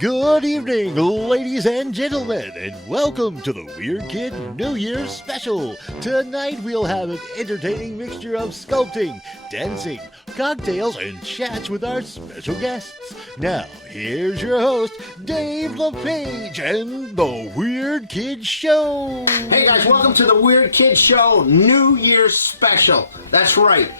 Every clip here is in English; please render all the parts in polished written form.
Good evening, ladies and gentlemen, and welcome to the Weird Kid New Year's Special. Tonight we'll have an entertaining mixture of sculpting, dancing, cocktails, and chats with our special guests. Now, here's your host, Dave LePage, and the Weird Kid Show. Hey guys, welcome to the Weird Kid Show New Year's Special. That's right.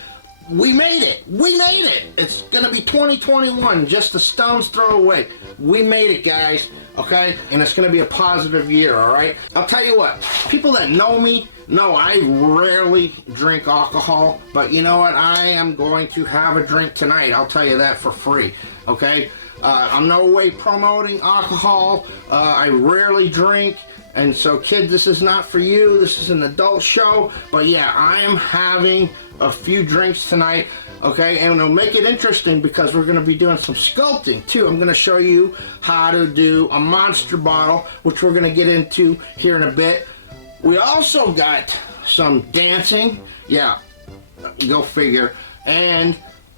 We made it. We made it. It's going to be 2021, just a stone's throw away. We made it, guys, okay? And it's going to be a positive year, all right? I'll tell you what, people that know me know I rarely drink alcohol, but you know what? I am going to have a drink tonight. I'll tell you that for free, okay? I'm no way promoting alcohol. I rarely drink. And so, kid, this is not for you. This is an adult show. But yeah, I am having a few drinks tonight, okay? And it'll make it interesting because we're going to be doing some sculpting, too. I'm going to show you how to do a monster bottle, which we're going to get into here in a bit. We also got some dancing. Yeah, go figure. And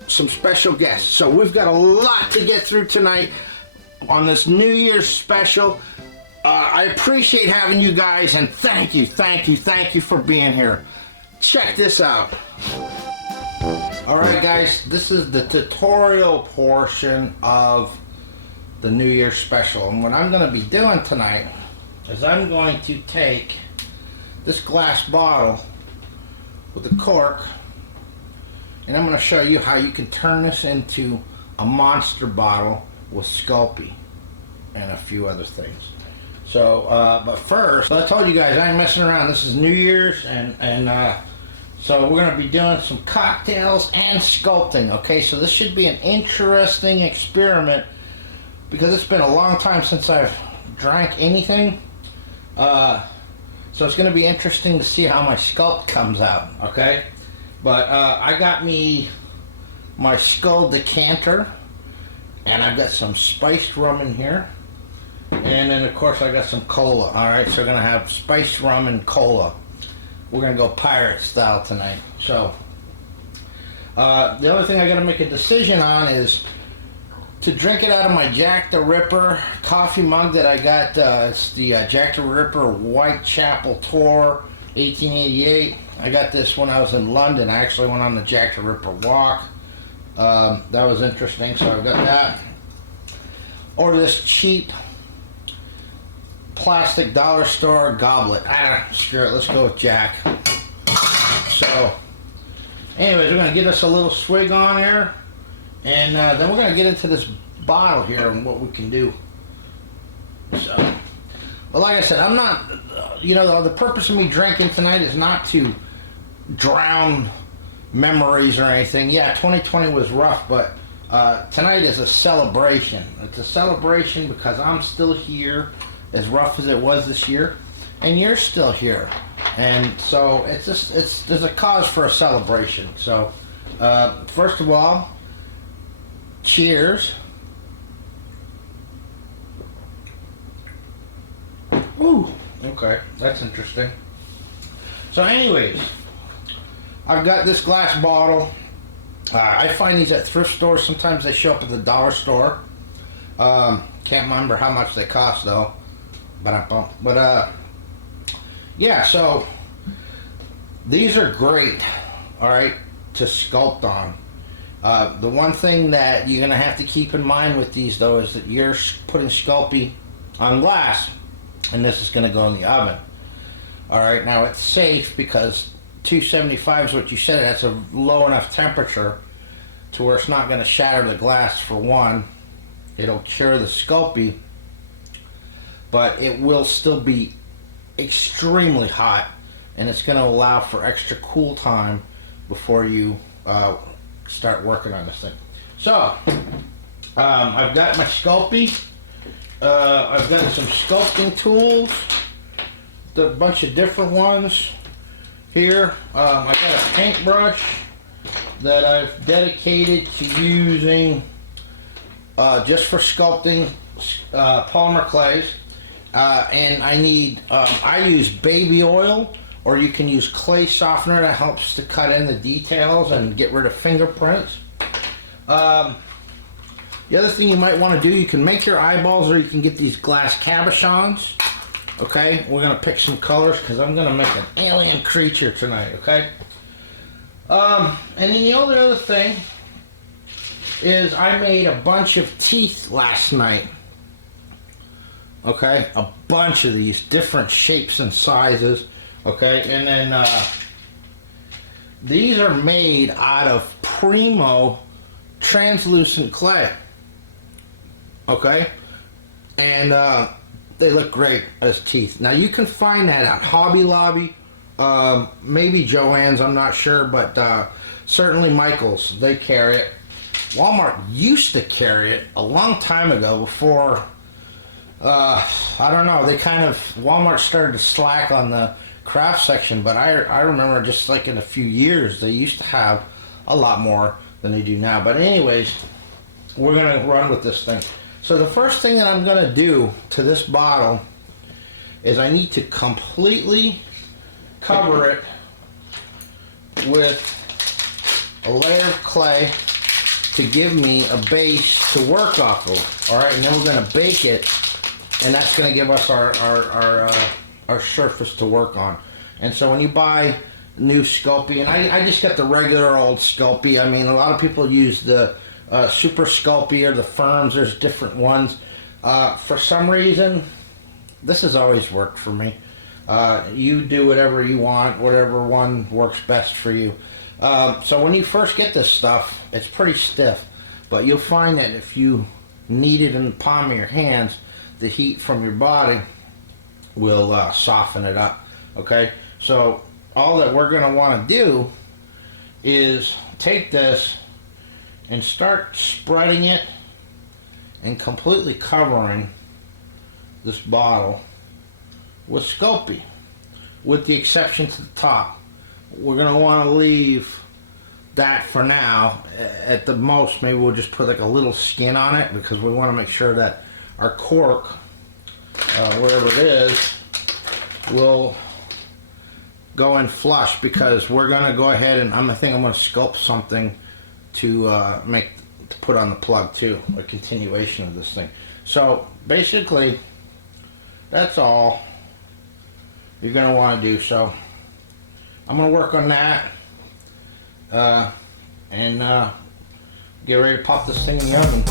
some special guests. So we've got a lot to get through tonight on this New Year's special. I appreciate having you guys, and thank you for being here. Check this out. Alright guys, this is the tutorial portion of the New Year's special. And what I'm going to be doing tonight is I'm going to take this glass bottle with the cork, and I'm going to show you how you can turn this into a monster bottle with Sculpey and a few other things. So, but first, I told you guys I ain't messing around. This is New Year's, and so we're going to be doing some cocktails and sculpting, okay? So this should be an interesting experiment because it's been a long time since I've drank anything. So it's going to be interesting to see how my sculpt comes out, okay? But I got me my Skull decanter, and I've got some spiced rum in here. And then, of course, I got some cola. All right, so we're going to have spiced rum and cola. We're going to go pirate style tonight. So, the other thing I got to make a decision on is to drink it out of my Jack the Ripper coffee mug that I got. It's the Jack the Ripper Whitechapel Tour 1888. I got this when I was in London. I actually went on the Jack the Ripper walk. That was interesting, so I've got that. Or this cheap plastic dollar store goblet. Screw it, let's go with Jack. So, anyways, we're going to get us a little swig on here, and then we're going to get into this bottle here and what we can do. So, well, like I said, I'm not, you know, the purpose of me drinking tonight is not to drown memories or anything. Yeah, 2020 was rough, but tonight is a celebration. It's a celebration because I'm still here, as rough as it was this year, and you're still here, and so there's a cause for a celebration. So first of all, cheers. Ooh, okay, that's interesting. So anyways, I've got this glass bottle. I find these at thrift stores. Sometimes they show up at the dollar store. Can't remember how much they cost though. But yeah, so these are great, all right, to sculpt on. The one thing that you're gonna have to keep in mind with these though is that you're putting Sculpey on glass, and this is gonna go in the oven. All right, now it's safe because 275 is what you said. That's a low enough temperature to where it's not gonna shatter the glass. For one, it'll cure the Sculpey, but it will still be extremely hot, and it's going to allow for extra cool time before you start working on this thing. So, I've got my Sculpey. I've got some sculpting tools, a bunch of different ones here. I got a paintbrush that I've dedicated to using just for sculpting polymer clays. And I need, I use baby oil, or you can use clay softener that helps to cut in the details and get rid of fingerprints. The other thing you might want to do, you can make your eyeballs, or you can get these glass cabochons. Okay, we're gonna pick some colors because I'm gonna make an alien creature tonight. Okay. And then the only other thing is I made a bunch of teeth last night. Okay, a bunch of these different shapes and sizes. Okay, and then these are made out of Primo translucent clay. Okay, and they look great as teeth. Now you can find that at Hobby Lobby, maybe Joann's, I'm not sure, but certainly Michael's, they carry it. Walmart used to carry it a long time ago before, I don't know, Walmart started to slack on the craft section, but I remember just like in a few years they used to have a lot more than they do now. But anyways, we're gonna run with this thing. So the first thing that I'm gonna do to this bottle is I need to completely cover it with a layer of clay to give me a base to work off of. All right, and then we're gonna bake it, and that's gonna give us our surface to work on. And so when you buy new Sculpey, and I just got the regular old Sculpey. I mean, a lot of people use the Super Sculpey or the Firms. There's different ones. For some reason, this has always worked for me. You do whatever you want, whatever one works best for you. So when you first get this stuff, it's pretty stiff, but you'll find that if you knead it in the palm of your hands, the heat from your body will soften it up. Okay, so all that we're going to want to do is take this and start spreading it and completely covering this bottle with Sculpey, with the exception to the top. We're going to want to leave that for now. At the most, maybe we'll just put like a little skin on it, because we want to make sure that our cork, wherever it is, will go in flush, because we're going to go ahead and I think I'm going to sculpt something to put on the plug too, a continuation of this thing. So basically, that's all you're going to want to do. So I'm going to work on that and get ready to pop this thing in the oven.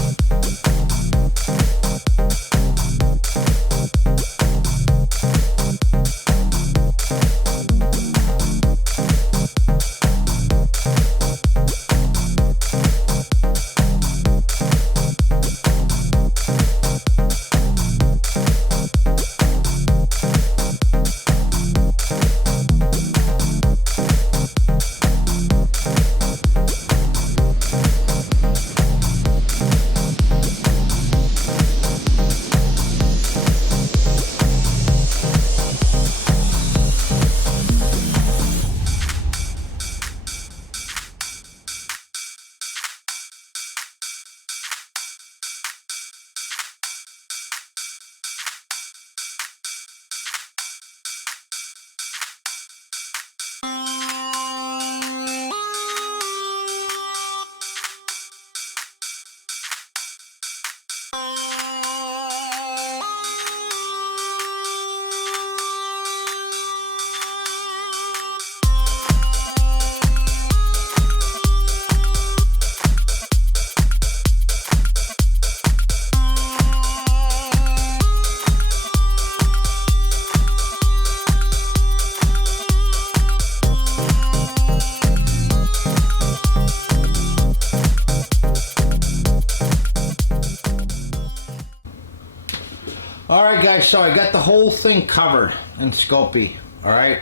Alright guys, so I got the whole thing covered in Sculpey. Alright,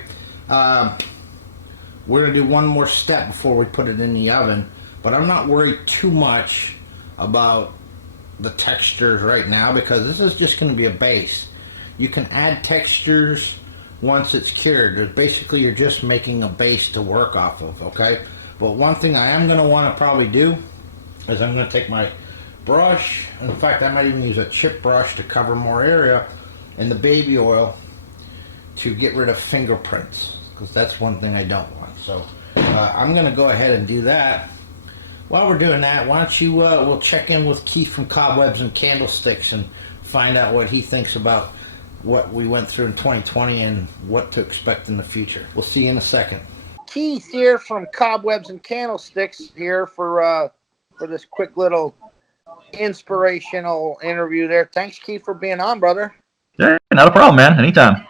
we're going to do one more step before we put it in the oven, but I'm not worried too much about the textures right now, because this is just going to be a base. You can add textures once it's cured. Basically, you're just making a base to work off of, okay? But one thing I am going to want to probably do is I'm going to take my brush, in fact I might even use a chip brush to cover more area, and the baby oil to get rid of fingerprints, because that's one thing I don't want. So I'm going to go ahead and do that. While we're doing that, why don't you we'll check in with Keith from Cobwebs and Candlesticks and find out what he thinks about what we went through in 2020 and what to expect in the future. We'll see you in a second. Keith here from Cobwebs and Candlesticks here for this quick little inspirational interview there. Thanks, Keith, for being on, brother. Yeah, not a problem, man. Anytime.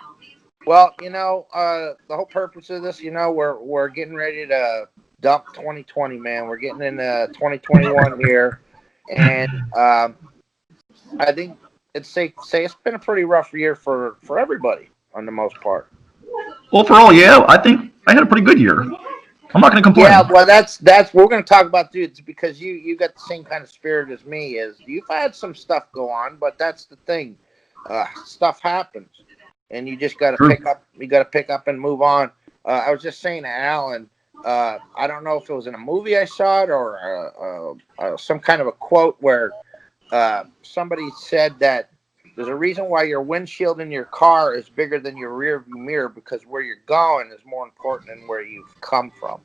Well, the whole purpose of this, we're getting ready to dump 2020, man. We're getting into 2021 here, and I think it's safe to say it's been a pretty rough year for everybody on the most part. Well, for all, yeah, I think I had a pretty good year. I'm not going to complain. Yeah, well, that's we're going to talk about, dudes, because you got the same kind of spirit as me. Is you've had some stuff go on, but that's the thing. Stuff happens, and you just got to pick up. You got to pick up and move on. I was just saying to Alan. I don't know if it was in a movie I saw it or some kind of a quote where somebody said that there's a reason why your windshield in your car is bigger than your rear view mirror, because where you're going is more important than where you've come from.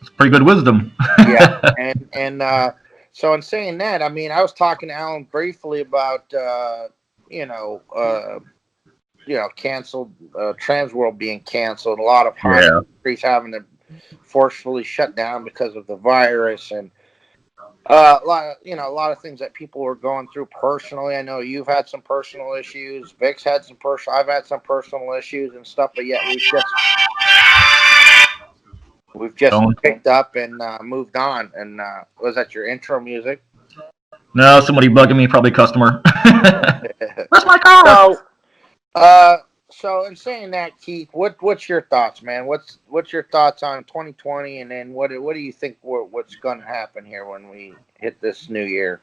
It's pretty good wisdom. Yeah, and so in saying that, I mean, I was talking to Alan briefly about canceled Transworld being canceled, a lot of countries having to forcefully shut down because of the virus, and a lot of things that people were going through personally. I know you've had some personal issues. Vic's had some I've had some personal issues and stuff, but yet we've just picked up and moved on. And was that your intro music? No, somebody bugging me, probably a customer. Where's my car? So in saying that, Keith, what's your thoughts, man? What's your thoughts on 2020, and then what do you think what's going to happen here when we hit this new year?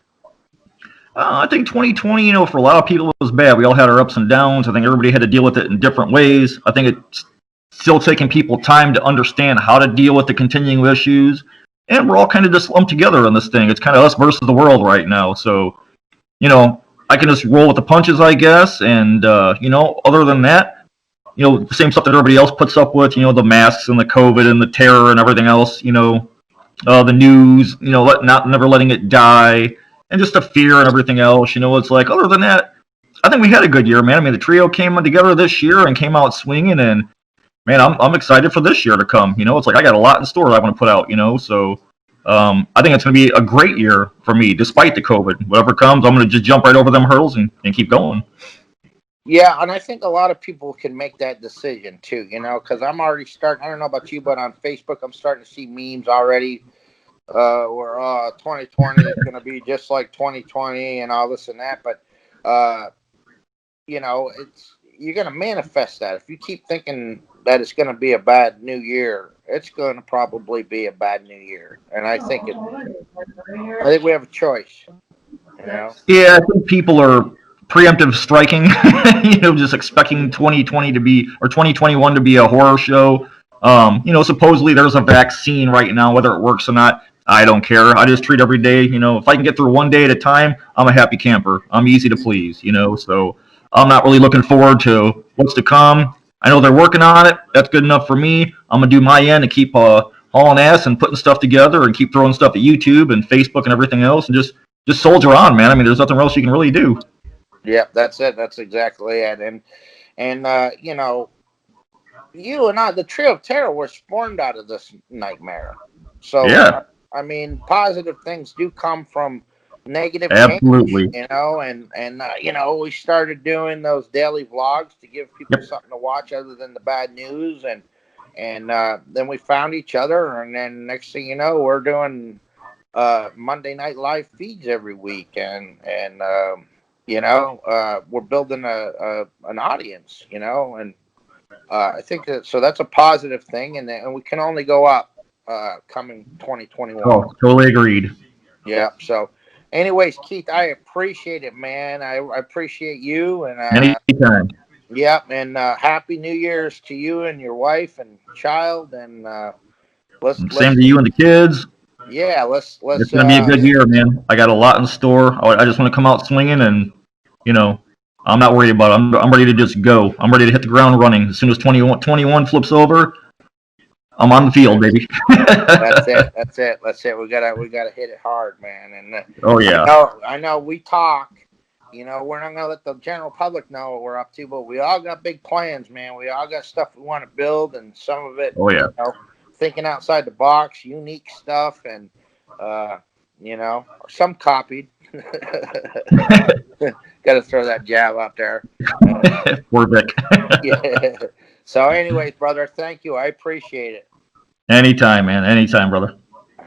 I think 2020, for a lot of people it was bad. We all had our ups and downs. I think everybody had to deal with it in different ways. I think it's still taking people time to understand how to deal with the continuing issues, and we're all kind of just lumped together in this thing. It's kind of us versus the world right now. So, I can just roll with the punches, I guess, and other than that, the same stuff that everybody else puts up with, the masks and the COVID and the terror and everything else, the news, never letting it die, and just the fear and everything else. It's like, other than that, I think we had a good year, man. I mean, the trio came together this year and came out swinging, and man, I'm excited for this year to come. It's like I got a lot in store that I want to put out, so. I think it's going to be a great year for me, despite the COVID. Whatever comes, I'm going to just jump right over them hurdles and keep going. Yeah, and I think a lot of people can make that decision too, because I'm already starting. I don't know about you, but on Facebook, I'm starting to see memes already where 2020 is going to be just like 2020 and all this and that. But, you're going to manifest that. If you keep thinking that it's going to be a bad new year, it's going to probably be a bad new year. And I think we have a choice. Yeah, I think people are preemptive striking, just expecting 2020 to be, or 2021 to be a horror show. Supposedly there's a vaccine right now, whether it works or not, I don't care. I just treat every day, if I can get through one day at a time, I'm a happy camper. I'm easy to please, so I'm not really looking forward to what's to come. I know they're working on it. That's good enough for me. I'm going to do my end and keep hauling ass and putting stuff together and keep throwing stuff at YouTube and Facebook and everything else, and just soldier on, man. I mean, there's nothing else you can really do. Yeah, that's it. That's exactly it. And you and I, the Trio of Terror, were spawned out of this nightmare. So, yeah. I mean, positive things do come from negative absolutely change, and we started doing those daily vlogs to give people something to watch other than the bad news, and then we found each other, and then next thing you know, we're doing Monday night live feeds every week, and we're building an audience, and I think that's a positive thing, and we can only go up coming 2021. Oh, totally agreed. Yeah, so anyways, Keith, I appreciate it, man. I appreciate you, and anytime. Yeah, and Happy New Year's to you and your wife and child, and same to you and the kids. Yeah, let's. It's gonna be a good year, man. I got a lot in store. I just want to come out swinging, and I'm not worried about it. I'm ready to just go. I'm ready to hit the ground running as soon as 2021 flips over. I'm on the field, baby. That's it. That's it. That's it. We gotta hit it hard, man. And Oh yeah. I know. We talk. You know, we're not gonna let the general public know what we're up to, but we all got big plans, man. We all got stuff we want to build, and some of it, Oh yeah. you know, thinking outside the box, unique stuff, and you know, some copied. Got to throw that jab out there. Poor Vic. Yeah. So, anyways, brother, thank you. I appreciate it. Anytime, man. Anytime, brother.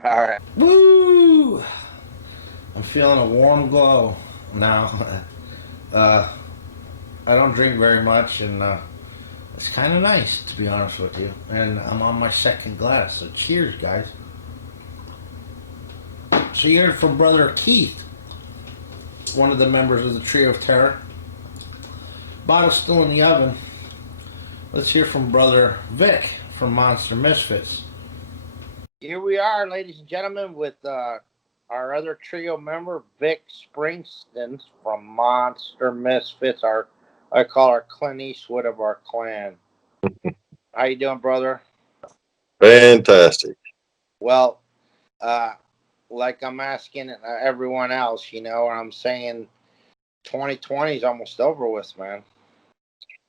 All right. Woo! I'm feeling a warm glow now. I don't drink very much, and it's kind of nice, to be honest with you. And I'm on my second glass, so cheers, guys. So you heard from Brother Keith, one of the members of the Trio of Terror. Bottle's still in the oven. Let's hear from Brother Vic from Monster Misfits. Here we are, ladies and gentlemen, with our other trio member, Vic Springston from Monster Misfits. I call her Clint Eastwood of our clan. How you doing, brother? Fantastic. Well, like I'm asking everyone else, you know, I'm saying 2020 is almost over with, man.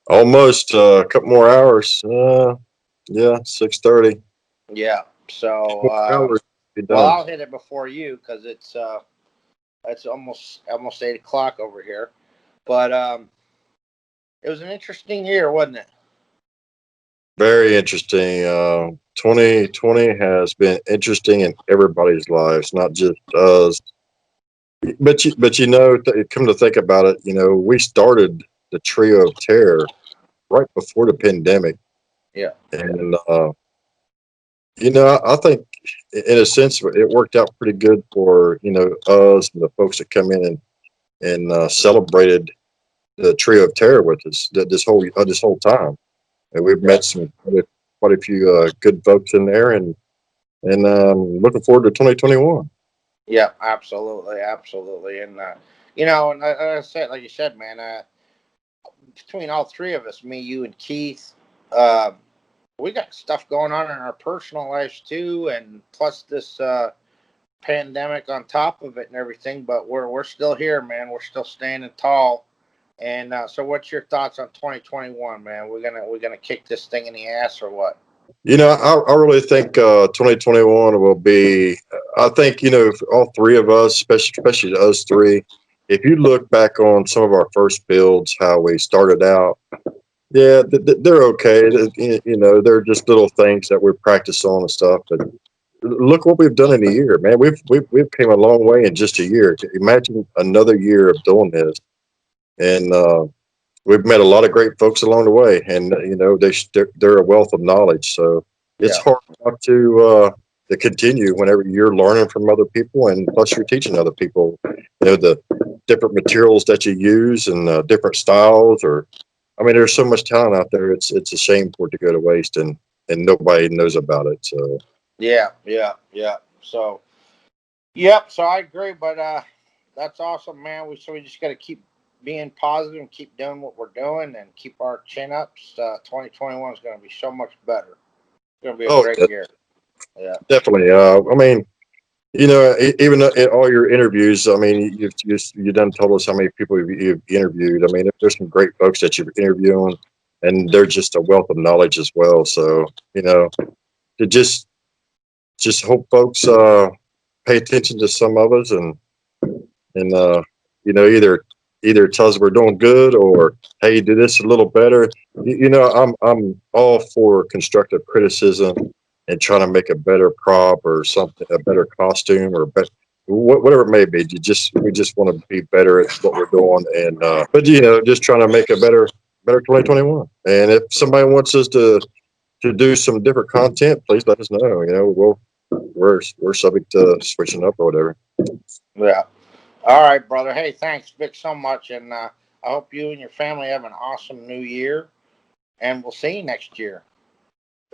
Almost a couple more hours. Yeah, 6:30. Yeah. So, Be done. well, I'll hit it before you because it's almost 8 o'clock over here. But it was an interesting year, wasn't it? Very interesting. 2020 has been interesting in everybody's lives, not just us. But you know, come to think about it, you know, we started the Trio of Terror right before the pandemic. Yeah. And you know, I think in a sense it worked out pretty good for, you know, us and the folks that come in and celebrated the Trio of Terror with us this whole time. And we've met quite a few good folks in there, and looking forward to 2021. Yeah, absolutely, and you know, and I said, like you said, man, between all three of us, me, you, and Keith, we got stuff going on in our personal lives too, and plus this pandemic on top of it and everything. But we're still here, man. We're still standing tall. And so, what's your thoughts on 2021, man? We're gonna kick this thing in the ass, or what? You know, I really think 2021 will be. I think, you know, for all three of us, especially us three, if you look back on some of our first builds, how we started out, yeah, they're okay. You know, they're just little things that we practice on and stuff. But look what we've done in a year, man. We've came a long way in just a year. Imagine another year of doing this, and we've met a lot of great folks along the way, and you know, they're a wealth of knowledge. So it's hard not to continue whenever you're learning from other people, and plus you're teaching other people, you know, the different materials that you use and different styles. Or, I mean, there's so much talent out there. It's a shame for it to go to waste, and nobody knows about it. So yeah. So so I agree, but that's awesome, man. We just got to keep being positive and keep doing what we're doing and keep our chin ups. 2021 is going to be so much better. It's going to be a great year. Yeah, definitely. I mean, you know, even in all your interviews, I mean, you done told us how many people you've interviewed. I mean, there's some great folks that you're interviewing, and they're just a wealth of knowledge as well. So, you know, to just hope folks pay attention to some of us, and you know, either tell us we're doing good, or hey, do this a little better. You know, I'm all for constructive criticism and trying to make a better prop or something, a better costume, or whatever it may be. We just want to be better at what we're doing, and but you know, just trying to make a better 2021. And if somebody wants us to do some different content, please let us know. You know, we're subject to switching up or whatever. Yeah. All right, brother. Hey, thanks, Vic, so much, and I hope you and your family have an awesome new year, and we'll see you next year.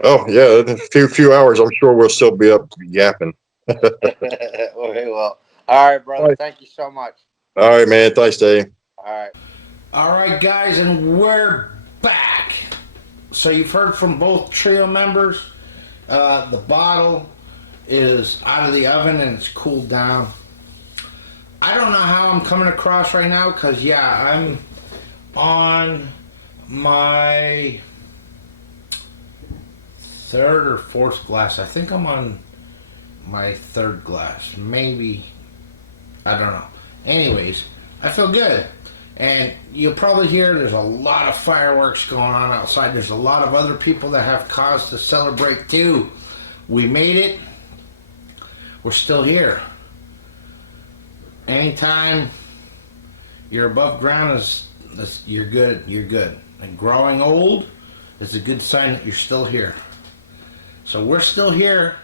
Oh yeah, in a few hours, I'm sure we'll still be up yapping. Okay, well, all right, brother. All right. Thank you so much. All right, man. Thanks, Dave. All right, guys, and we're back. So you've heard from both trio members, The bottle is out of the oven and it's cooled down. I don't know how I'm coming across right now because, yeah, I'm on my third or fourth glass. I think I'm on my third glass. Maybe. I don't know. Anyways, I feel good. And you'll probably hear there's a lot of fireworks going on outside. There's a lot of other people that have cause to celebrate too. We made it. We're still here. Anytime you're above ground is you're good. You're good. And growing old is a good sign that you're still here. So we're still here,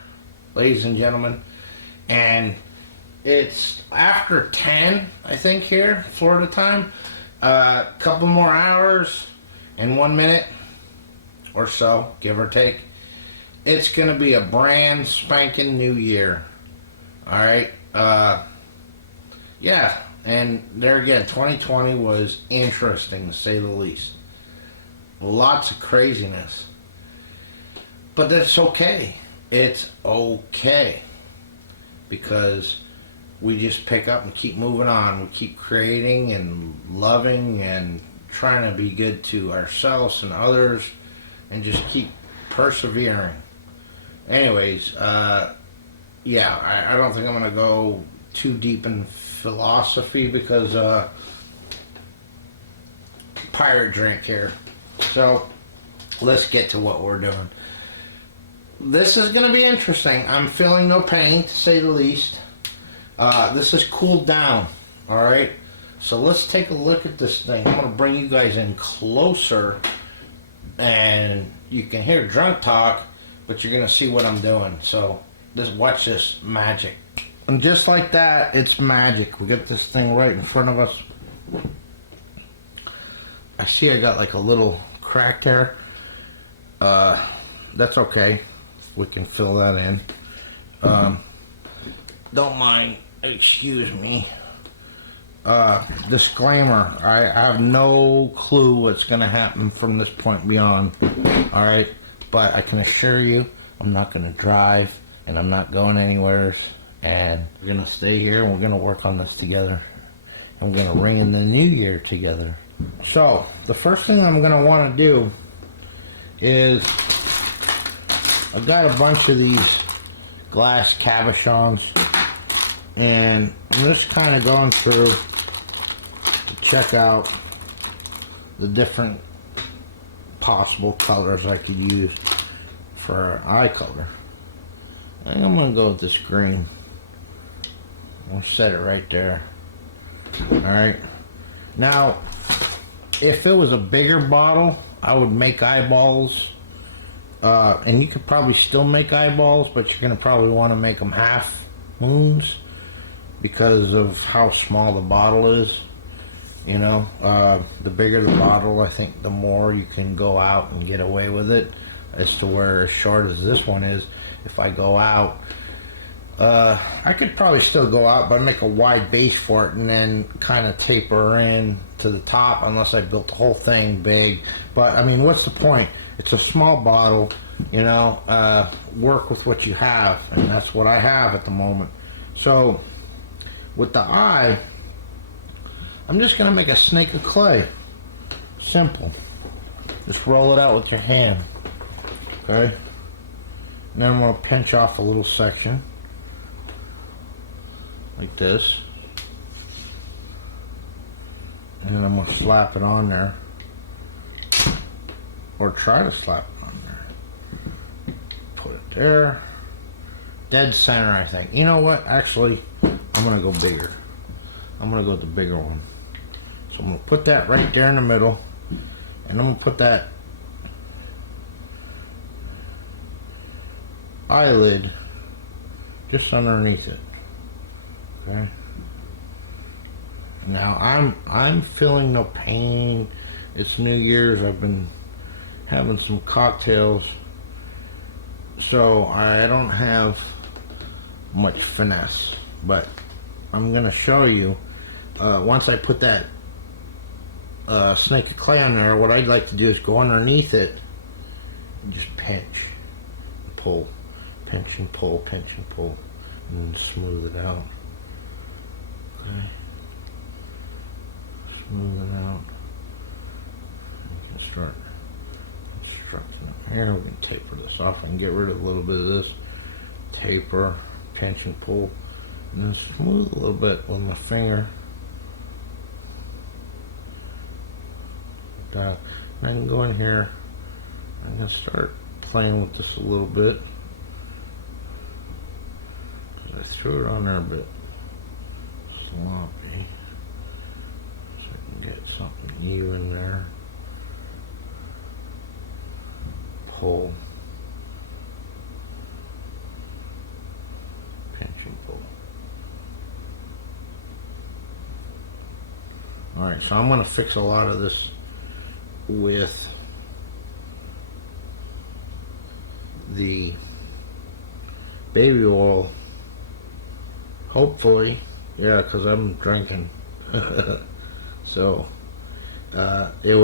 ladies and gentlemen. And it's after 10, I think, here, Florida time. A couple more hours and 1 minute or so, give or take. It's going to be a brand spanking new year. All right. Yeah. And there again, 2020 was interesting, to say the least. Lots of craziness. But that's okay. It's okay. Because we just pick up and keep moving on. We keep creating and loving and trying to be good to ourselves and others and just keep persevering. Anyways, yeah, I don't think I'm going to go too deep in philosophy because pirate drink here. So let's get to what we're doing. This is going to be interesting. I'm feeling no pain, to say the least. This is cooled down, all right? So let's take a look at this thing. I'm going to bring you guys in closer, and you can hear drunk talk, but you're going to see what I'm doing. So just watch this magic. And just like that, it's magic. We got this thing right in front of us. I see I got like a little crack there. That's okay. We can fill that in. Don't mind. Excuse me. Disclaimer. I have no clue what's going to happen from this point beyond. Alright? But I can assure you, I'm not going to drive, and I'm not going anywhere. And we're going to stay here, and we're going to work on this together. And we're going to ring in the new year together. So, the first thing I'm going to want to do is I've got a bunch of these glass cabochons, and I'm just kind of going through to check out the different possible colors I could use for eye color. I think I'm going to go with this green. I'll set it right there. Alright. Now, if it was a bigger bottle, I would make eyeballs. And you could probably still make eyeballs, but you're going to probably want to make them half moons because of how small the bottle is. You know, the bigger the bottle, I think the more you can go out and get away with it. As to where as short as this one is, if I go out, I could probably still go out, but make a wide base for it and then kind of taper in to the top, unless I built the whole thing big. But I mean, what's the point? It's a small bottle, you know. Work with what you have, and that's what I have at the moment. So with the eye, I'm just gonna make a snake of clay. Simple. Just roll it out with your hand. Okay. And then I'm gonna pinch off a little section like this, and then I'm gonna slap it on there, or try to slap it on there. Put it there, dead center, I think. You know what? Actually, I'm gonna go bigger. I'm gonna go with the bigger one. So I'm gonna put that right there in the middle, and I'm gonna put that eyelid just underneath it. Okay. Now I'm feeling no pain. It's New Year's. I've been having some cocktails, so I don't have much finesse. But I'm gonna show you once I put that snake of clay on there. What I'd like to do is go underneath it and just pinch, pull, pinch and pull, pinch and pull, and then smooth it out. Okay. Smooth it out. We can start constructing it here. We can taper this off and get rid of a little bit of this. Taper, pinch and pull, and then smooth a little bit with my finger. Like that. And I can go in here. I'm gonna start playing with this a little bit. I threw it on there a bit sloppy, so I can get something even there. Pull, pinch and pull. All right, so I'm gonna fix a lot of this with the baby oil, hopefully. Yeah, because I'm drinking. So it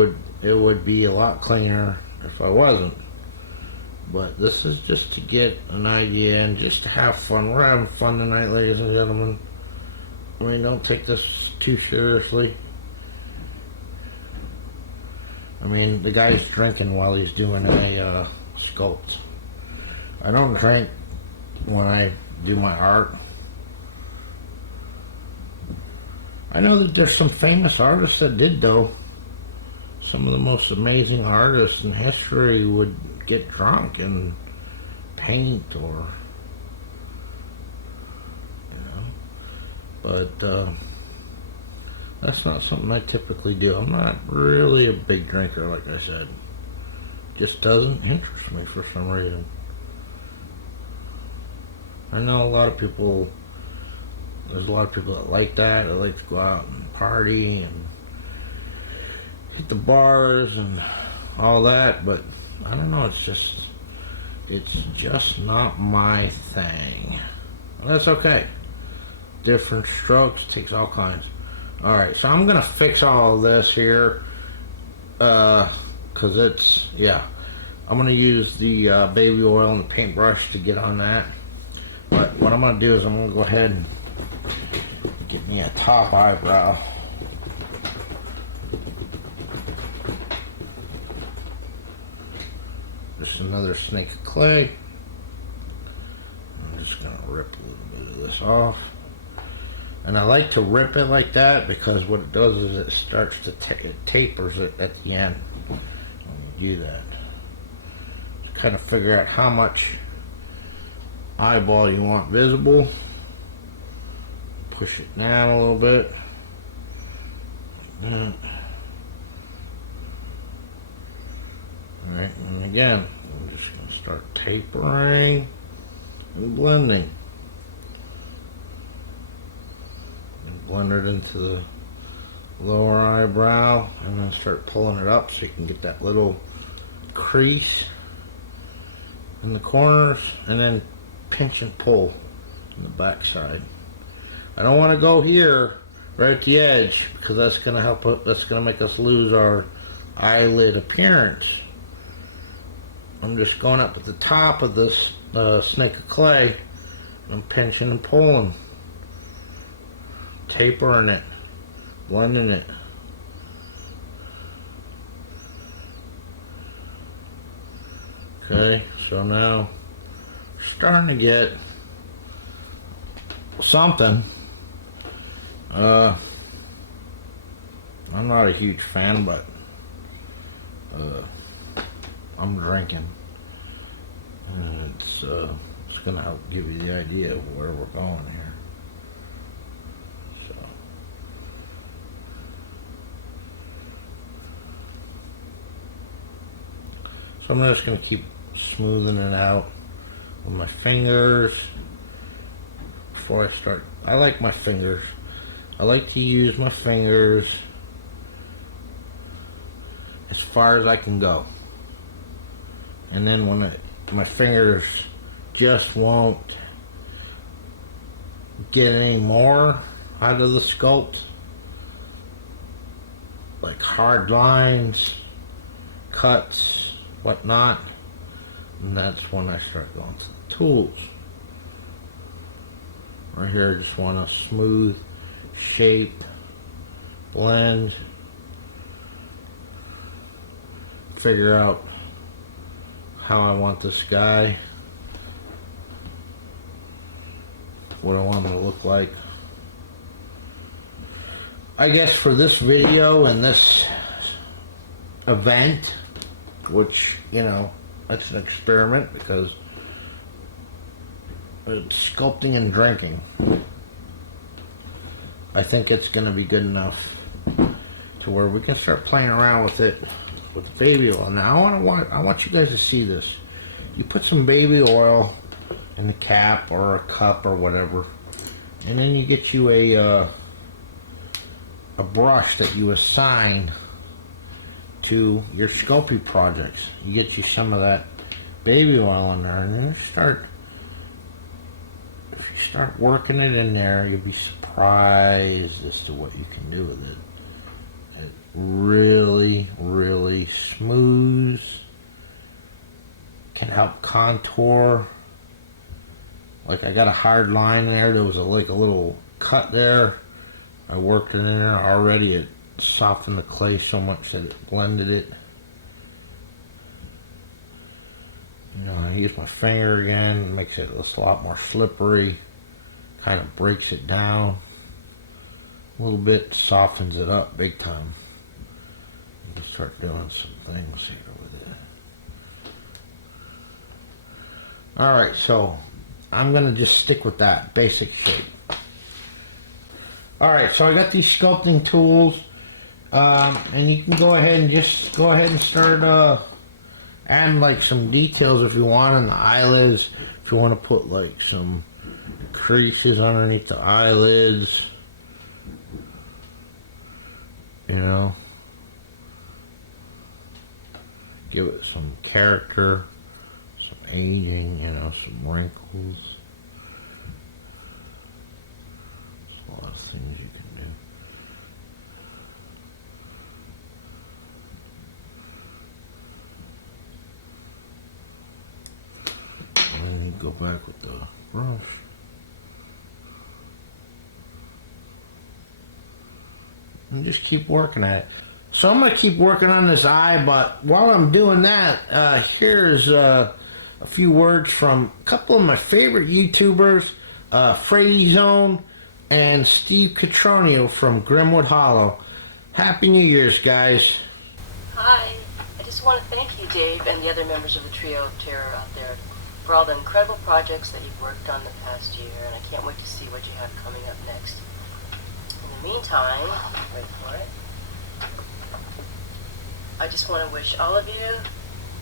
would be a lot cleaner if I wasn't, but this is just to get an idea and just to have fun. We're having fun tonight, ladies and gentlemen. I mean, don't take this too seriously. I mean, the guy's drinking while he's doing a sculpt. I don't drink when I do my art. I know that there's some famous artists that did, though. Some of the most amazing artists in history would get drunk and paint, or, but that's not something I typically do. I'm not really a big drinker, like I said. Just doesn't interest me for some reason. I know a lot of people, there's a lot of people that like that. They like to go out and party and hit the bars and all that, but I don't know, it's just not my thing. And that's okay. Different strokes, takes all kinds. Alright, so I'm gonna fix all of this here, cause it's, yeah, I'm gonna use the baby oil and the paintbrush to get on that. But what I'm gonna do is I'm gonna go ahead and get me a top eyebrow. Just another snake of clay. I'm just gonna rip a little bit of this off. And I like to rip it like that because what it does is it starts to it tapers it at the end when you do that. To kind of figure out how much eyeball you want visible. Push it down a little bit. Alright, and again, I'm just going to start tapering and blending. And blend it into the lower eyebrow and then start pulling it up so you can get that little crease in the corners, and then pinch and pull on the back side. I don't want to go here right at the edge because that's going to that's going to make us lose our eyelid appearance. I'm just going up at the top of this snake of clay. I'm pinching and pulling, tapering it, blending it. Okay, so now we're starting to get something. I'm not a huge fan, but I'm drinking, and it's gonna help give you the idea of where we're going here. So I'm just gonna keep smoothing it out with my fingers before I start. I like my fingers. I like to use my fingers as far as I can go. And then when my fingers just won't get any more out of the sculpt, like hard lines, cuts, whatnot, And that's when I start going to the tools. Right here, I just want to smooth, shape, blend, figure out how I want this guy, what I want him to look like. I guess for this video and this event, which, you know, that's an experiment because it's sculpting and drinking. I think it's going to be good enough to where we can start playing around with it with the baby oil. Now I want you guys to see this. You put some baby oil in the cap or a cup or whatever, and then you get you a brush that you assign to your Sculpey projects. You get you some of that baby oil in there, and then if you start working it in there, you'll be surprised as to what you can do with it. It really, really smooths, can help contour. Like I got a hard line there, there was like a little cut there. I worked it in there already. It softened the clay so much that it blended it. You know, I use my finger again, makes it a lot more slippery, kind of breaks it down a little bit, softens it up big time. We'll start doing some things here with it. Alright, so I'm going to just stick with that basic shape. Alright, so I got these sculpting tools, and you can go ahead and start adding like some details if you want on the eyelids. If you want to put like some creases underneath the eyelids, you know, give it some character, some aging, you know, some wrinkles. There's a lot of things you can do. And then you go back with the brush. And just keep working at it. So I'm going to keep working on this eye, but while I'm doing that, here's a few words from a couple of my favorite YouTubers, Frady Zone and Steve Catronio from Grimwood Hollow. Happy New Year's, guys. Hi. I just want to thank you, Dave, and the other members of the Trio of Terror out there for all the incredible projects that you've worked on the past year, and I can't wait to see what you have coming up next. In the meantime, wait for it. I just want to wish all of you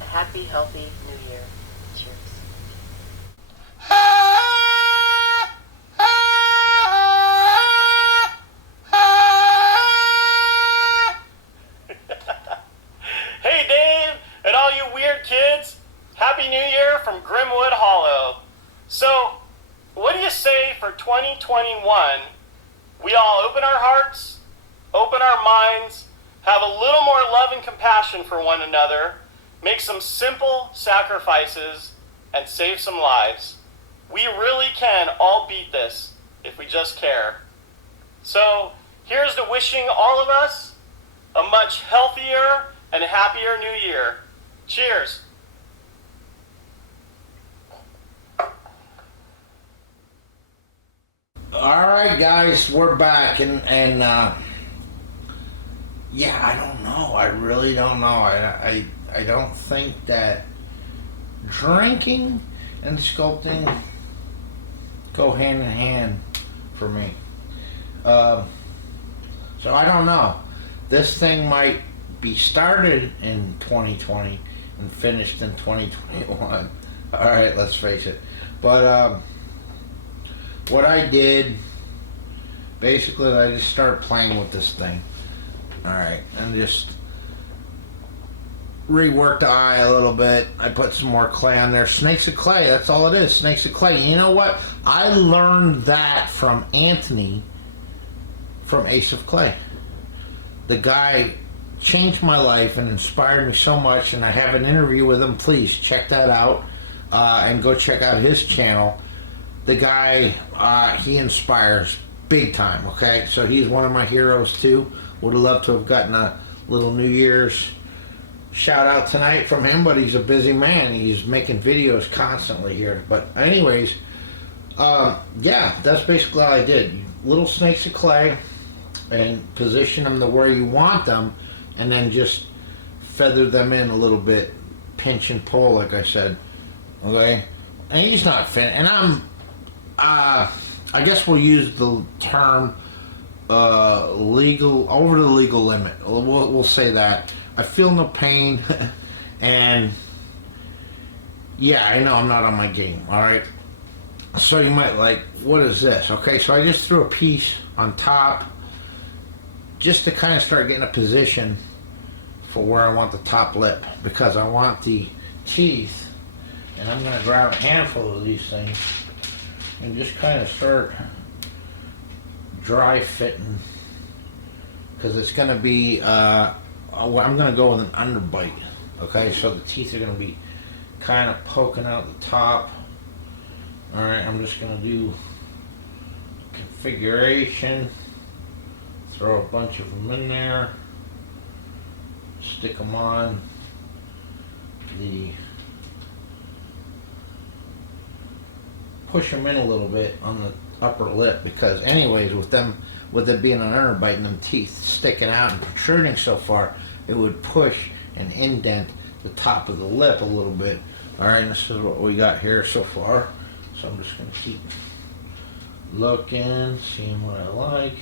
a happy, healthy New Year. Cheers. Hey Dave, and all you weird kids, Happy New Year from Grimwood Hollow. So, what do you say for 2021? We all open our hearts, open our minds, have a little more love and compassion for one another, make some simple sacrifices, and save some lives. We really can all beat this if we just care. So, here's to wishing all of us a much healthier and happier New Year. Cheers. Alright guys, we're back, and yeah, I don't know. I really don't know. I don't think that drinking and sculpting go hand in hand for me. So I don't know. This thing might be started in 2020 and finished in 2021. Alright, let's face it. But what I did, basically I just started playing with this thing. Alright, and just reworked the eye a little bit. I put some more clay on there. Snakes of clay, that's all it is, snakes of clay. You know what? I learned that from Anthony from Ace of Clay. The guy changed my life and inspired me so much, and I have an interview with him. Please check that out. and go check out his channel. The guy, he inspires big time, okay? So he's one of my heroes too. Would have loved to have gotten a little New Year's shout out tonight from him, but he's a busy man. He's making videos constantly here. But anyways, yeah, that's basically all I did. Little snakes of clay, and position them to where you want them, and then just feather them in a little bit, pinch and pull, like I said. Okay, and he's not finished, and I'm. I guess we'll use the term legal, over the legal limit. We'll say that. I feel no pain, and yeah, I know I'm not on my game. All right. So you might like, what is this? Okay, so I just threw a piece on top just to kind of start getting a position for where I want the top lip, because I want the teeth, and I'm going to grab a handful of these things and just kind of start dry fitting, because it's going to be, I'm going to go with an underbite. Okay, so the teeth are going to be kind of poking out the top. Alright, I'm just going to do configuration, throw a bunch of them in there, stick them on the, push them in a little bit on the upper lip, because anyways, with it being an underbite and them teeth sticking out and protruding so far, it would push and indent the top of the lip a little bit. Alright, this is what we got here so far. So I'm just going to keep looking, seeing what I like.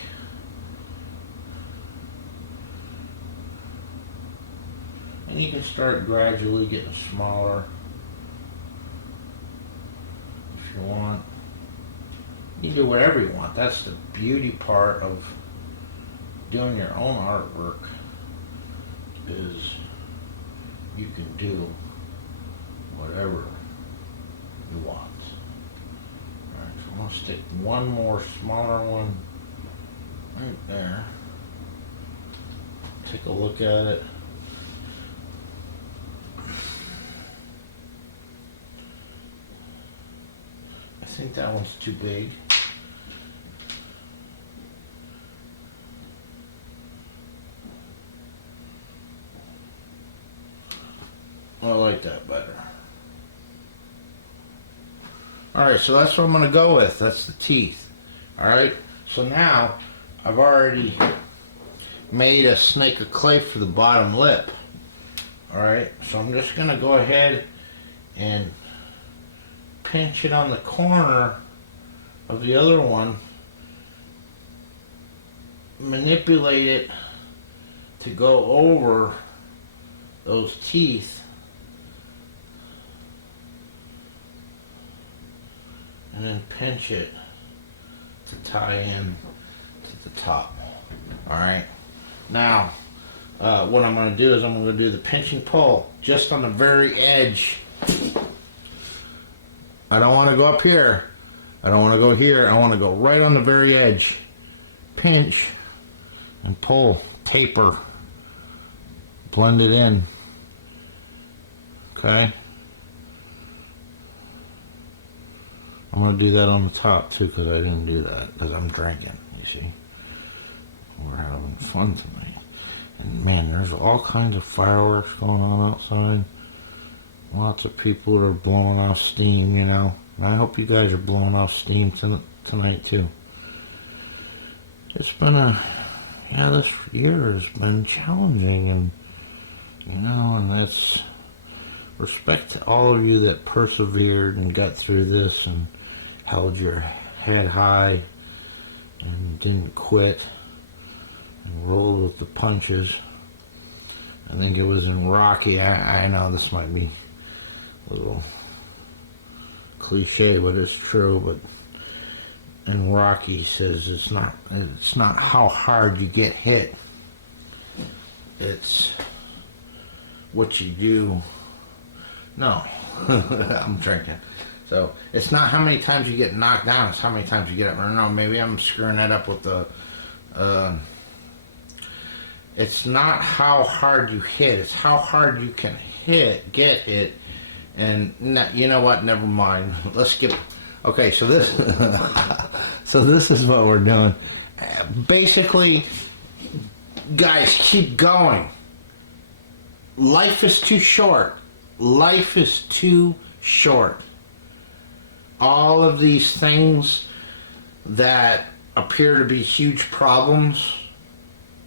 And you can start gradually getting smaller if you want. You can do whatever you want. That's the beauty part of doing your own artwork, is you can do whatever you want. Alright, so I'm going to stick one more smaller one right there. Take a look at it. I think that one's too big. I like that better. Alright, so that's what I'm going to go with. That's the teeth. Alright, so now I've already made a snake of clay for the bottom lip. Alright, so I'm just going to go ahead and pinch it on the corner of the other one, manipulate it to go over those teeth, and then pinch it to tie in to the top. Alright, now what I'm going to do is I'm going to do the pinch and pull just on the very edge. I don't want to go up here, I don't want to go here, I want to go right on the very edge. Pinch and pull, taper, blend it in. Okay, I'm going to do that on the top too, because I didn't do that because I'm drinking, you see. We're having fun tonight. And man, there's all kinds of fireworks going on outside. Lots of people are blowing off steam, you know. And I hope you guys are blowing off steam tonight too. It's been this year has been challenging, and you know, and that's respect to all of you that persevered and got through this and held your head high and didn't quit and rolled with the punches. I think it was in Rocky. I know this might be a little cliche, but it's true. But in Rocky, he says it's not how hard you get hit, it's what you do. No, I'm drinking. So it's not how many times you get knocked down, it's how many times you get up. I don't know, maybe I'm screwing that up with the it's not how hard you hit, it's how hard you can get hit, And you know what? Never mind. Let's skip. Okay, so this, so this is what we're doing. Basically, guys, keep going. Life is too short. Life is too short. All of these things that appear to be huge problems,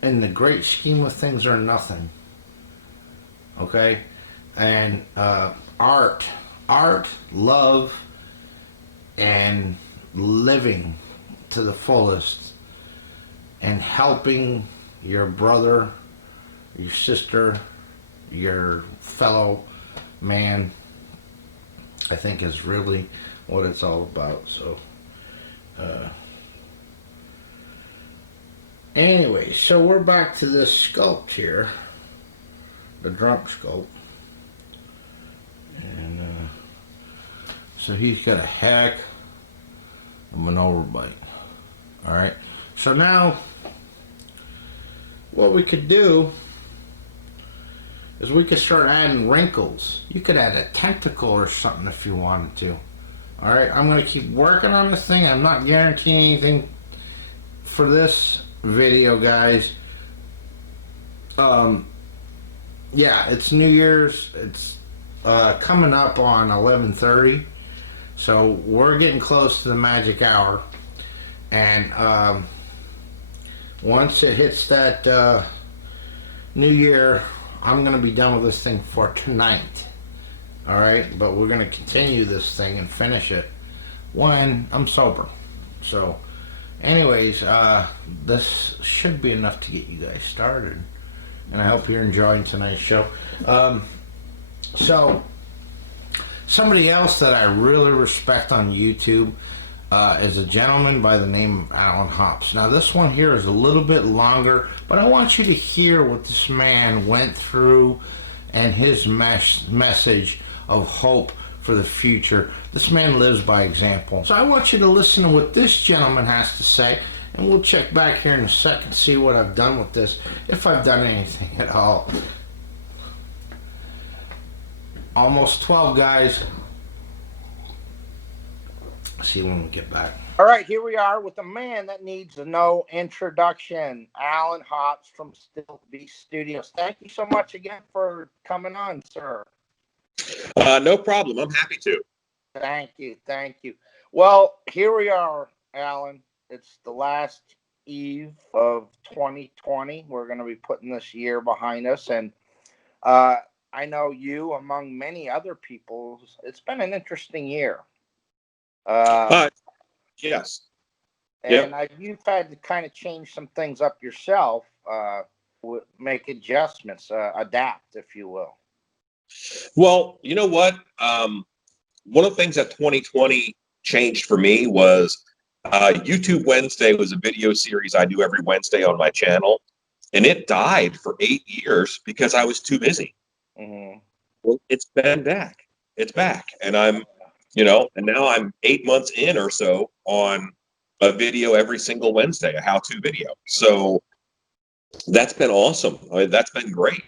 in the great scheme of things, are nothing. Okay? And art, love, and living to the fullest, and helping your brother, your sister, your fellow man, I think is really what it's all about. So anyway, so we're back to this sculpt here, the drunk sculpt. And so he's got a heck of an overbite. Alright, so now what we could do is we could start adding wrinkles. You could add a tentacle or something if you wanted to. Alright, I'm going to keep working on this thing. I'm not guaranteeing anything for this video, guys. Yeah, it's New Year's. It's coming up on 11:30. So we're getting close to the magic hour. And once it hits that New Year, I'm going to be done with this thing for tonight. Alright, but we're going to continue this thing and finish it when I'm sober. So, anyways, this should be enough to get you guys started. And I hope you're enjoying tonight's show. So, somebody else that I really respect on YouTube is a gentleman by the name of Alan Hops. Now, this one here is a little bit longer, but I want you to hear what this man went through and his message of hope for the future. This man lives by example. So I want you to listen to what this gentleman has to say, and we'll check back here in a second, see what I've done with this, if I've done anything at all. Almost 12, guys. See when we get back. All right, here we are with a man that needs no introduction, Alan Hops from Still Beast Studios. Thank you so much again for coming on, sir. No problem. I'm happy to. Thank you. Well, here we are, Alan. It's the last eve of 2020. We're going to be putting this year behind us, and I know you, among many other people, it's been an interesting year. Yes. And you've had to kind of change some things up yourself, make adjustments, adapt, if you will. Well, you know what? One of the things that 2020 changed for me was YouTube Wednesday was a video series I do every Wednesday on my channel, and it died for 8 years because I was too busy. Mm-hmm. Well, it's been back. It's back, and and now I'm 8 months in or so on a video every single Wednesday, a how-to video. So that's been awesome. I mean, that's been great.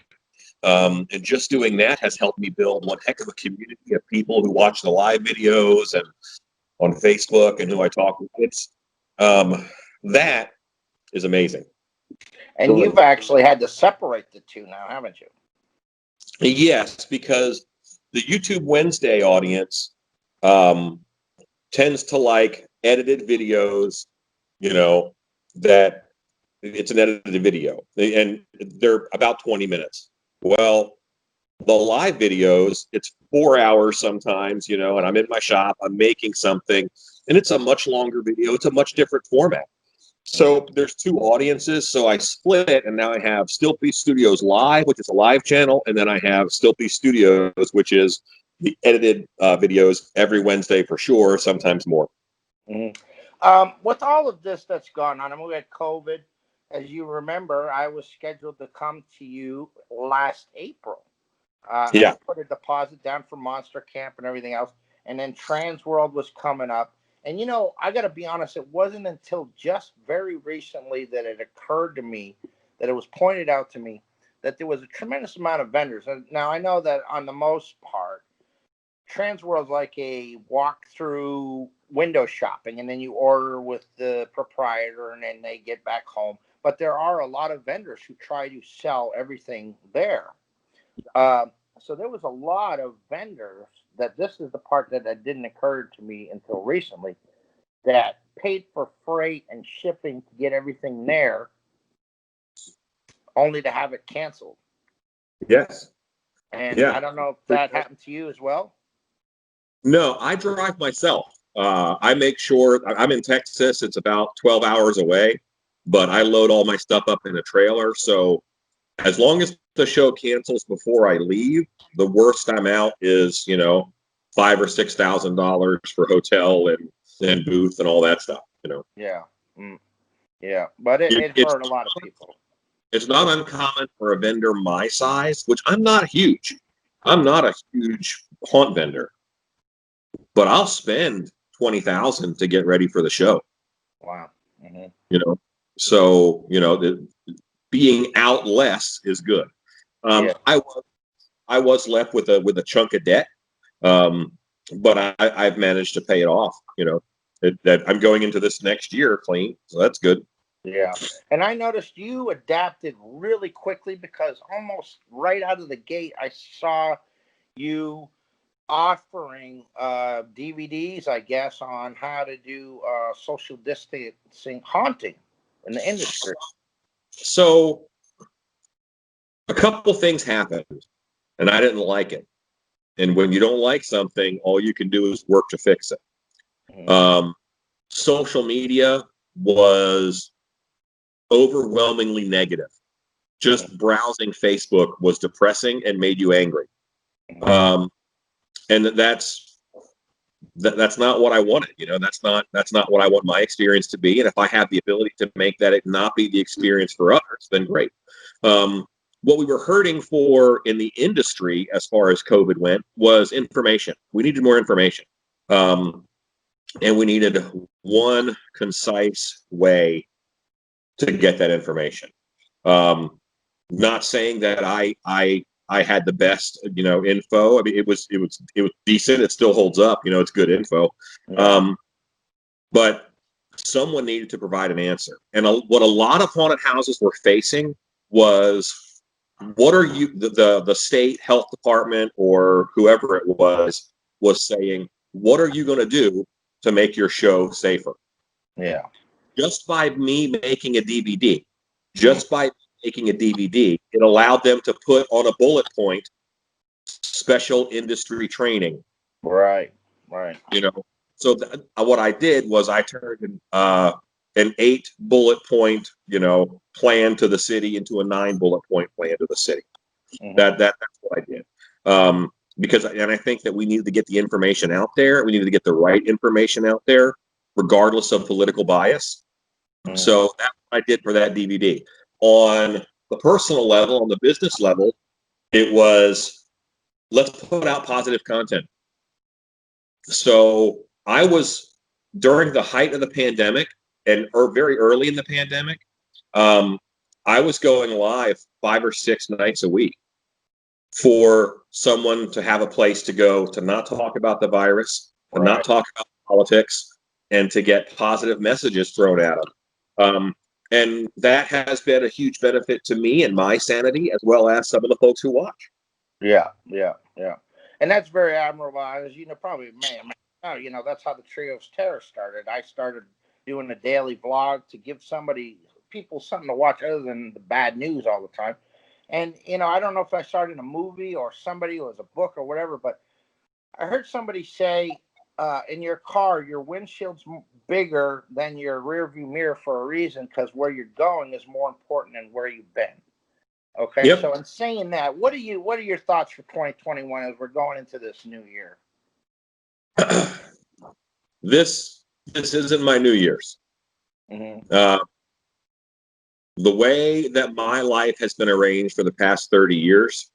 And just doing that has helped me build one heck of a community of people who watch the live videos and on Facebook and who I talk with. It's that is amazing. And you've actually had to separate the two now, haven't you? Yes, because the YouTube Wednesday audience tends to like edited videos, that it's an edited video, and they're about 20 minutes. Well, the live videos, it's 4 hours sometimes, and I'm in my shop, I'm making something, and it's a much longer video. It's a much different format. So there's two audiences. So I split it, and now I have Still Beast Studios Live, which is a live channel, and then I have Still Beast Studios, which is the edited videos every Wednesday for sure, sometimes more. Mm-hmm. With all of this that's gone on, we had COVID. As you remember, I was scheduled to come to you last April. I put a deposit down for Monster Camp and everything else, and then Trans World was coming up. And I got to be honest, it wasn't until just very recently that it occurred to me, that it was pointed out to me, that there was a tremendous amount of vendors. And now I know that on the most part, Transworld's like a walk-through window shopping, and then you order with the proprietor, and then they get back home. But there are a lot of vendors who try to sell everything there. So there was a lot of vendors that this is the part that didn't occur to me until recently, that paid for freight and shipping to get everything there, only to have it canceled. Yes. And Yeah. I don't know if that happened to you as well. No, I drive myself. I make sure I'm in Texas. It's about 12 hours away, but I load all my stuff up in a trailer. So as long as the show cancels before I leave, the worst I'm out is, $5,000 or $6,000 for hotel and booth and all that stuff. Yeah. Yeah. But it hurt a lot of people. It's not uncommon for a vendor my size, which I'm not huge. I'm not a huge haunt vendor, but I'll spend $20,000 to get ready for the show. Wow. Mm-hmm. So being out less is good. Yeah. I was left with a chunk of debt, but I've managed to pay it off. That I'm going into this next year clean, so that's good. Yeah. And I noticed you adapted really quickly, because almost right out of the gate, I saw you offering DVDs, I guess, on how to do social distancing haunting in the industry. So a couple things happened, and I didn't like it. And when you don't like something, all you can do is work to fix it. Mm-hmm. Social media was overwhelmingly negative. Just browsing Facebook was depressing and made you angry. And that's not what I wanted. That's not what I want my experience to be. And if I have the ability to make that it not be the experience for others, then great. What we were hurting for in the industry as far as COVID went was information. We needed more information. And we needed one concise way to get that information. Not saying that I had the best, info. I mean, it was decent. It still holds up. It's good info. But someone needed to provide an answer. And what a lot of haunted houses were facing was, what are you, the state health department or whoever it was saying, what are you going to do to make your show safer? Yeah. Just by me making a DVD, it allowed them to put on a bullet point special industry training. Right. So what I did was I turned an 8 bullet point, plan to the city into a 9 bullet point plan to the city. Mm-hmm. That's what I did. Because I think that we needed to get the information out there. We needed to get the right information out there, regardless of political bias. Mm-hmm. So that's what I did for that DVD. On the personal level, on the business level, it was, let's put out positive content. So I was, during the height of the pandemic or very early in the pandemic, I was going live 5 or 6 nights a week for someone to have a place to go, to not talk about the virus, to not talk about politics, and to get positive messages thrown at them. And that has been a huge benefit to me and my sanity, as well as some of the folks who watch. Yeah. And that's very admirable. As probably, that's how the Trios Terror started. I started doing a daily vlog to give people something to watch other than the bad news all the time. And, I don't know if I started a movie or somebody, it was a book or whatever, but I heard somebody say, in your car, your windshield's bigger than your rear view mirror for a reason, because where you're going is more important than where you've been. Okay. Yep. So in saying that, what are your thoughts for 2021 as we're going into this new year? This isn't my New Year's. Mm-hmm. The way that my life has been arranged for the past 30 years,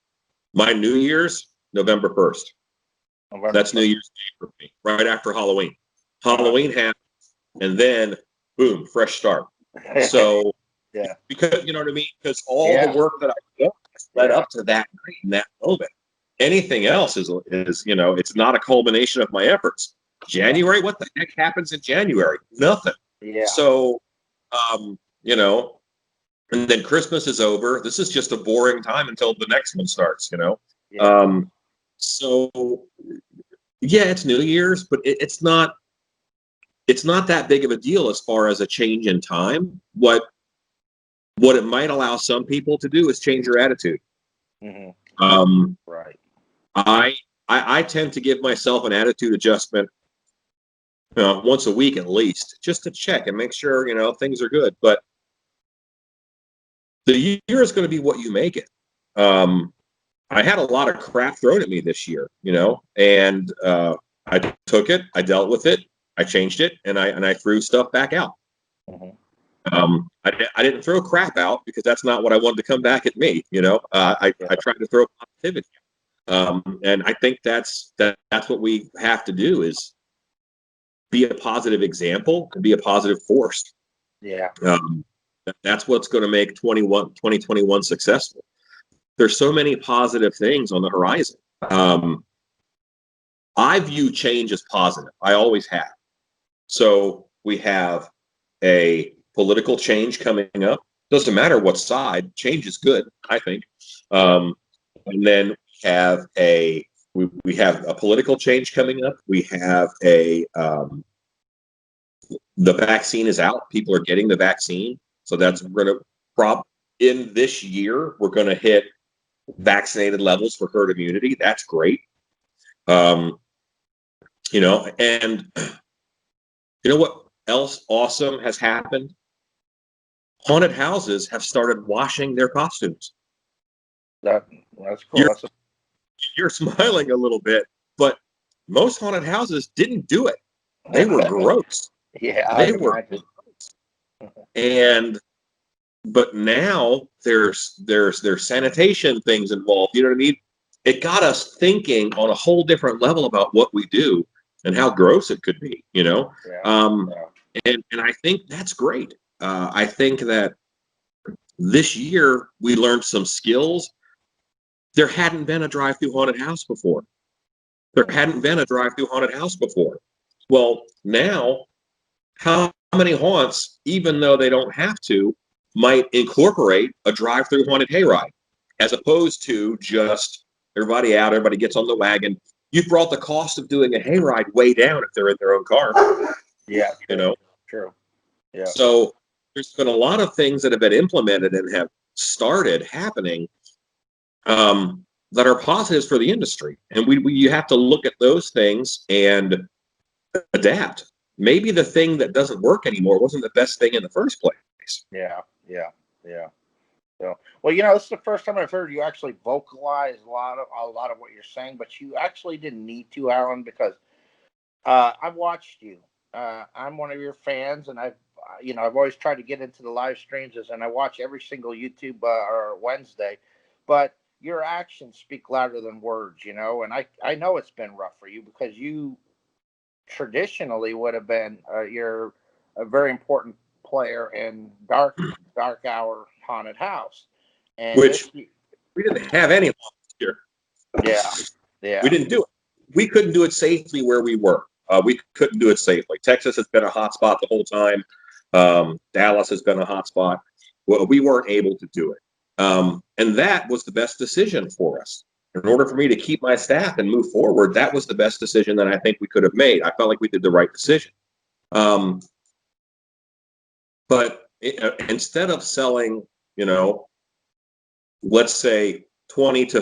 my New Year's, November 1st. That's New Year's Day for me, right after Halloween. Halloween happens, and then, boom, fresh start. So, yeah, because, you know what I mean? Because all the work that I've done led up to that night and that moment. anything else is it's not a culmination of my efforts. January, what the heck happens in January? Nothing. Yeah. So, you know, and then Christmas is over. This is just a boring time until the next one starts, you know? Yeah. So yeah, it's New Year's, but it's not that big of a deal as far as a change in time. What it might allow some people to do is change your attitude. Right. I tend to give myself an attitude adjustment once a week at least, just to check and make sure things are good. But the year is going to be what you make it. I had a lot of crap thrown at me this year, and I took it, I dealt with it, I changed it, and I threw stuff back out. I didn't throw crap out because that's not what I wanted to come back at me. I tried to throw positivity. And I think that's what we have to do is be a positive example and be a positive force. Yeah. That's what's going to make 2021 successful. There's so many positive things on the horizon. I view change as positive. I always have. So we have a political change coming up. Doesn't matter what side, change is good, I think. And then we have a political change coming up. We have the vaccine is out. People are getting the vaccine. So that's going to in this year, we're going to hit vaccinated levels for herd immunity. That's great. And you know what else awesome has happened? Haunted houses have started washing their costumes. That's cool. You're smiling a little bit, but most haunted houses didn't do it. They were gross. Yeah, they were gross. But now there's sanitation things involved. You know what I mean? It got us thinking on a whole different level about what we do and how gross it could be. And I think that's great. I think that this year we learned some skills. There hadn't been a drive-through haunted house before. Well, now, how many haunts, even though they don't have to, might incorporate a drive-through haunted hayride, as opposed to just everybody gets on the wagon. You've brought the cost of doing a hayride way down if they're in their own car. Yeah, true. Yeah. So there's been a lot of things that have been implemented and have started happening that are positives for the industry, and you have to look at those things and adapt. Maybe the thing that doesn't work anymore wasn't the best thing in the first place. Yeah. So, well, this is the first time I've heard you actually vocalize a lot of what you're saying, but you actually didn't need to, Alan, because I've watched you. I'm one of your fans, and I've always tried to get into the live streams, and I watch every single YouTube or Wednesday, but your actions speak louder than words, and I know it's been rough for you because you traditionally would have been you're a very important player in dark hour haunted house, and which we didn't have any last year. Yeah. We didn't do it. We couldn't do it safely where we were. We couldn't do it safely. Texas has been a hot spot the whole time. Dallas has been a hot spot. Well, we weren't able to do it. And that was the best decision for us. In order for me to keep my staff and move forward, that was the best decision that I think we could have made. I felt like we did the right decision. But instead of selling, let's say $20,000 to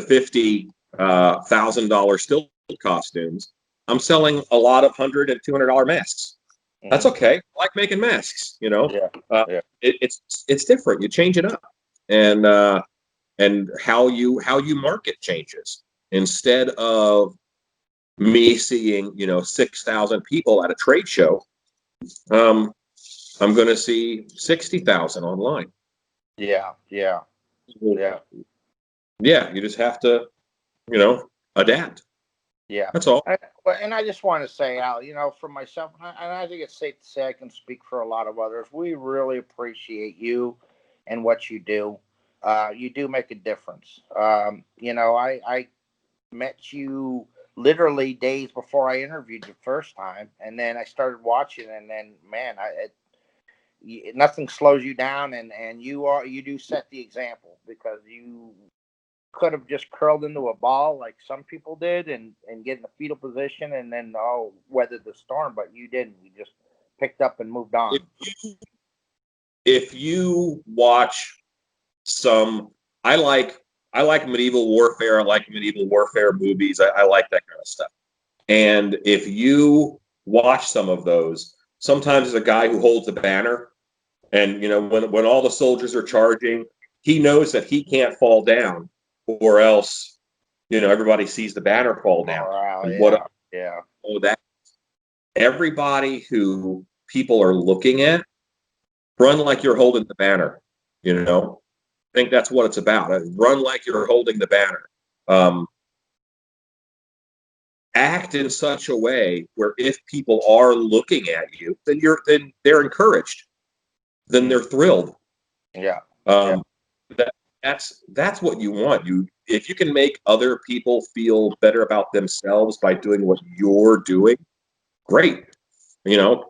$50,000 still costumes, I'm selling a lot of $100 and $200 masks. That's okay. I like making masks. It's different. You change it up, and how you market changes. Instead of me seeing 6,000 people at a trade show, I'm going to see 60,000 online. Yeah. You just have to adapt. Yeah, that's all. And I just want to say, Al, for myself, and I think it's safe to say I can speak for a lot of others. We really appreciate you and what you do. You do make a difference. I met you literally days before I interviewed you first time, and then I started watching, and then man, nothing slows you down, and you do set the example, because you could have just curled into a ball like some people did and get in the fetal position and then weathered the storm, but you didn't. You just picked up and moved on. If you watch some, I like medieval warfare. I like medieval warfare movies. I like that kind of stuff. And if you watch some of those, sometimes there's a guy who holds a banner, and when all the soldiers are charging, he knows that he can't fall down, or else everybody sees the banner fall down. That everybody who people are looking at, run like you're holding the banner. I think that's what it's about. Run like you're holding the banner. Act in such a way where if people are looking at you, then they're encouraged, then they're thrilled. Yeah. That's what you want. If you can make other people feel better about themselves by doing what you're doing, great.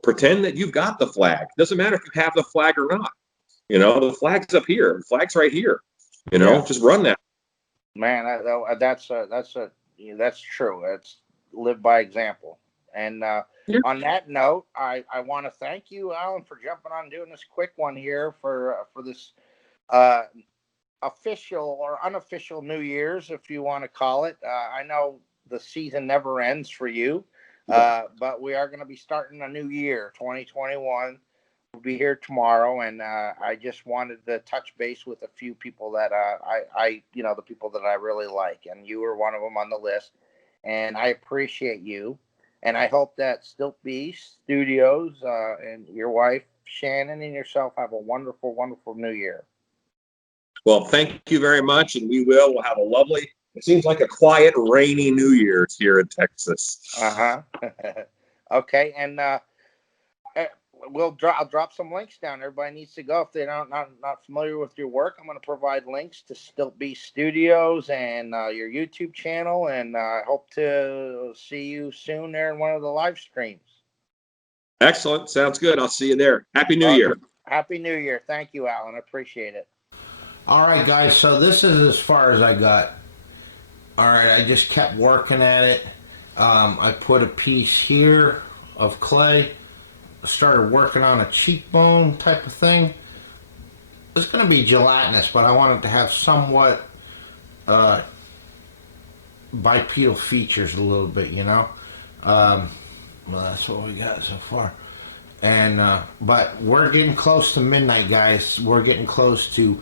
Pretend that you've got the flag. Doesn't matter if you have the flag or not. The flag's up here. The flag's right here. Just run that. Man, that's true. It's live by example. And on that note, I want to thank you, Alan, for jumping on and doing this quick one here for this official or unofficial New Year's, if you want to call it. I know the season never ends for you, but we are going to be starting a new year, 2021. We'll be here tomorrow, and I just wanted to touch base with a few people that the people that I really like, and you were one of them on the list, and I appreciate you, and I hope that Stiltbe Studios and your wife Shannon and yourself have a wonderful, wonderful New Year. Well, thank you very much, and we'll have a lovely. It seems like a quiet, rainy New Year's here in Texas. Okay, and I'll drop some links down. Everybody needs to go if they're not familiar with your work. I'm going to provide links to Stiltbe Studios and your YouTube channel, and I hope to see you soon there in one of the live streams. Excellent. Sounds good. I'll see you there. Happy New Year. Happy New Year. Thank you, Alan. I appreciate it. All right, guys. So this is as far as I got. All right. I just kept working at it. I put a piece here of clay. Started working on a cheekbone type of thing. It's going to be gelatinous, but I wanted to have somewhat bipedal features a little bit, well, that's what we got so far. And but we're getting close to midnight, guys. We're getting close to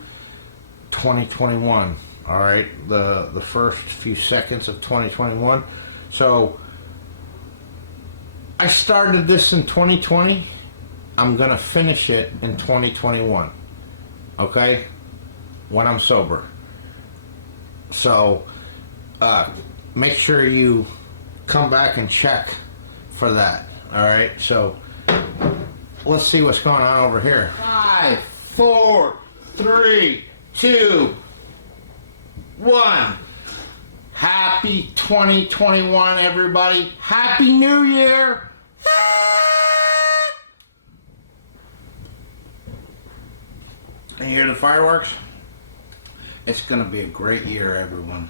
2021. All right, the first few seconds of 2021. So I started this in 2020. I'm going to finish it in 2021. Okay? When I'm sober. So, make sure you come back and check for that. Alright? So, let's see what's going on over here. 5, 4, 3, 2, 1. Happy 2021, everybody. Happy New Year. You hear the fireworks? It's going to be a great year, everyone.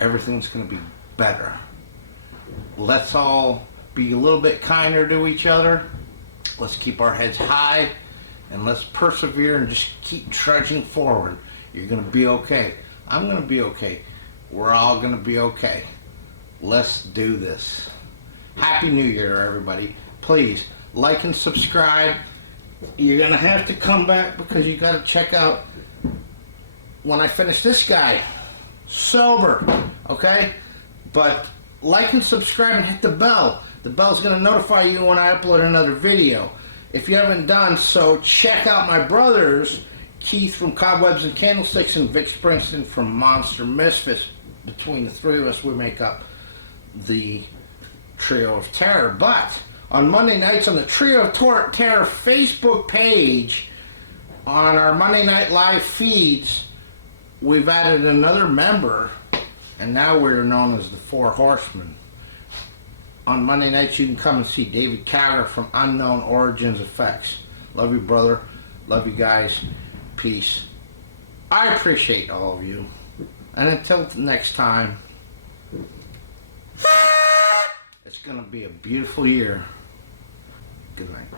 Everything's going to be better. Let's all be a little bit kinder to each other. Let's keep our heads high, and let's persevere and just keep trudging forward. You're going to be okay. I'm going to be okay. We're all going to be okay. Let's do this. Happy New Year, everybody. Please, like and subscribe. You're going to have to come back because you got to check out when I finish this guy. Sober. Okay? But like and subscribe and hit the bell. The bell's going to notify you when I upload another video. If you haven't done so, check out my brothers, Keith from Cobwebs and Candlesticks and Vic Springston from Monster Misfits. Between the three of us, we make up the Trio of Terror. But on Monday nights on the Trio of Terror Facebook page, on our Monday Night Live feeds, we've added another member, and now we're known as the Four Horsemen. On Monday nights, you can come and see David Catter from Unknown Origins Effects. Love you, brother. Love you guys. Peace. I appreciate all of you. And until next time, it's going to be a beautiful year. Good night.